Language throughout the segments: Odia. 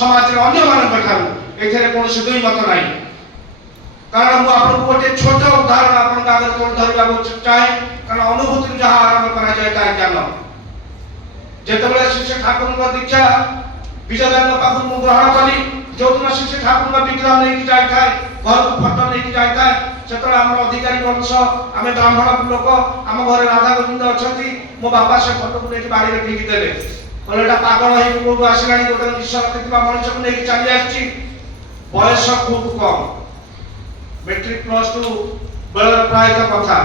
ସମାଜରେ ଅନ୍ୟମାନଙ୍କ ଠାରୁ ଏଥିରେ କୌଣସି ଦୁଇ ମତ ନାହିଁ। କାରଣ ମୁଁ ଆପଣଙ୍କୁ ଗୋଟେ ଛୋଟ ଉଦାହରଣ ଆପଣଙ୍କ ଆଗରେ ଧରିବାକୁ ଚାହେଁ, କାରଣ ଅନୁଭୂତିରୁ ଯାହା ଆରମ୍ଭ କରାଯାଏ ତାହା ଜ୍ଞାନ। ଯେତେବେଳେ ଶ୍ରୀ ଠାକୁରଙ୍କ ଦୀକ୍ଷା ବିଜୟଙ୍କ ପାଖରୁ ମୁଁ ଗ୍ରହଣ କଲି, ଯୋଉଦିନ ଶ୍ରୀ ଠାକୁରଙ୍କ ବିଗ୍ରହ ନେଇକି ଯାଇଥାଏ, ଘରକୁ ଫଟୋ ନେଇକି ଯାଇଥାଏ, ସେତେବେଳେ ଆମର ଅଧିକାରୀ ବଂଶ, ଆମେ ବ୍ରାହ୍ମଣ ଲୋକ, ଆମ ଘରେ ରାଧା ଗୋବିନ୍ଦ ଅଛନ୍ତି। ମୋ ବାପା ସେ ଫଟୋକୁ ନେଇକି ବାଡ଼ିରେ ଫିଙ୍ଗି ଦେଲେ, କହିଲେ ଏଟା ପାଗଳ ହେଇକି କୋଉଠୁ ଆସିଲାଣି, ଗୋଟେ ନିଶ ରଖିଥିବା ମଣିଷକୁ ନେଇକି ଚାଲି ଆସିଛି। ବୟସ ଖୁବ୍ କମ୍, ମେଟ୍ରିକ +2 ବେଳର ପ୍ରାୟତଃ କଥା।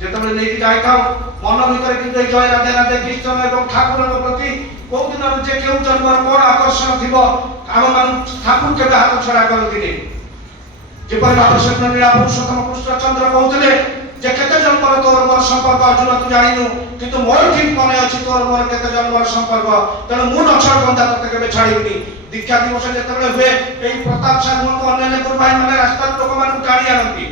ଯେତେବେଳେ ନେଇକି ଯାଇଥାଉ ମନ ଭିତରେ କିନ୍ତୁ ଏଇ ଜୟ ରାଧେ ରାଧେ କୀର୍ତ୍ତନ ଏବଂ ଠାକୁରଙ୍କ ପ୍ରତି କୋଉ ଦିନର ଯେ କେଉଁ ଜନ୍ମର କଣ ଆକର୍ଷଣ ଥିବ, ଆମମାନଙ୍କୁ ଠାକୁର କେବେ ହାତ ଛଡ଼ା କରନ୍ତିନି। ଯେପରି ଭାବରେ ସେଦିନ ନୀଳା ପୁରୁଷୋତ୍ତମ କୃଷ୍ଣଚନ୍ଦ୍ର କହୁଥିଲେ ଯେ କେତେ ଜନ୍ମର ତୋର ମୋର ସମ୍ପର୍କ ଅର୍ଜୁନ ତୁ ଜାଣିନୁ, କିନ୍ତୁ ମୋର ଠିକ ମନେ ଅଛି ତୋର ମୋର କେତେ ଜନ୍ମର ସମ୍ପର୍କ, ତେଣୁ ମୁଁ ନଛଳ ବନ୍ଧା ତତେ କେବେ ଛାଡ଼ିବିନି। ଦୀକ୍ଷା ଦିବସ ଯେତେବେଳେ ହୁଏ, ଏଇ ପ୍ରତାପ ସାର୍ ହୁଅନ୍ତୁ ଅନ୍ୟାନ୍ୟ ଗୁରୁ ଭାଇମାନେ ରାସ୍ତାରୁ ଲୋକମାନଙ୍କୁ ଟାଣି ଆଣନ୍ତି।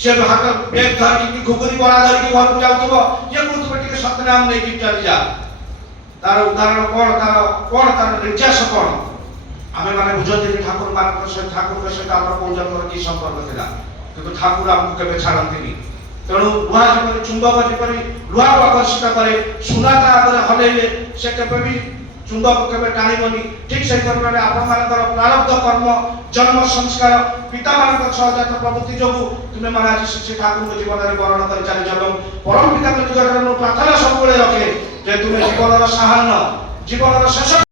ସେ ହାତ ବେଗ ଧରିକି ଘୁଗୁରି ବରା ଧରିକି ଘରକୁ ଯାଉଥିବ, ଇଏ କହୁଥିବ ଟିକେ ସତନାମ ନେଇକି ଚାଲିଯା। ତାର ଉଦାହରଣ କଣ, ତାର ନିର୍ଯାସ କଣ? ଆମେ ମାନେ ବୁଝନ୍ତି ଠାକୁରମାନଙ୍କ ସହିତ, ଠାକୁରଙ୍କ ସହିତ ଆମର କୋଉ ଜନ୍ମର କି ସମ୍ପର୍କ ଥିଲା, କିନ୍ତୁ ଠାକୁର ଆମକୁ କେବେ ଛାଡ଼ନ୍ତିନି। ତେଣୁ ଲୁହା ଯେପରି ଚୁମ୍ବକ ଯେପରି ଲୁହାକୁ ଆକର୍ଷିତ କରେ, ସୁନା ତା ଆଗରେ ହଲେଇଲେ ସେ କେବେ ବି ଚୁମ୍ବକ କେବେ ଟାଣିବନି। ଠିକ୍ ସେହିପରି ଭାବେ ଆପଣମାନଙ୍କର ପ୍ରାରବ୍ଧ କର୍ମ, ଜନ୍ମ ସଂସ୍କାର, ପିତାମାନଙ୍କ ସହଜାତ ପ୍ରବୃତ୍ତି ଯୋଗୁଁ ତୁମେ ମାନେ ଆଜି ଶ୍ରୀ ଠାକୁରଙ୍କ ଜୀବନରେ ବରଣ କରି ଚାଲିଛ। ଏବଂ ପରମ ପିତାଙ୍କ ନିକଟରେ ମୁଁ ପ୍ରାର୍ଥନା ସବୁବେଳେ ରଖେ ଯେ ତୁମେ ଜୀବନର ସାହାଯ୍ୟ, ଜୀବନର ଶେଷ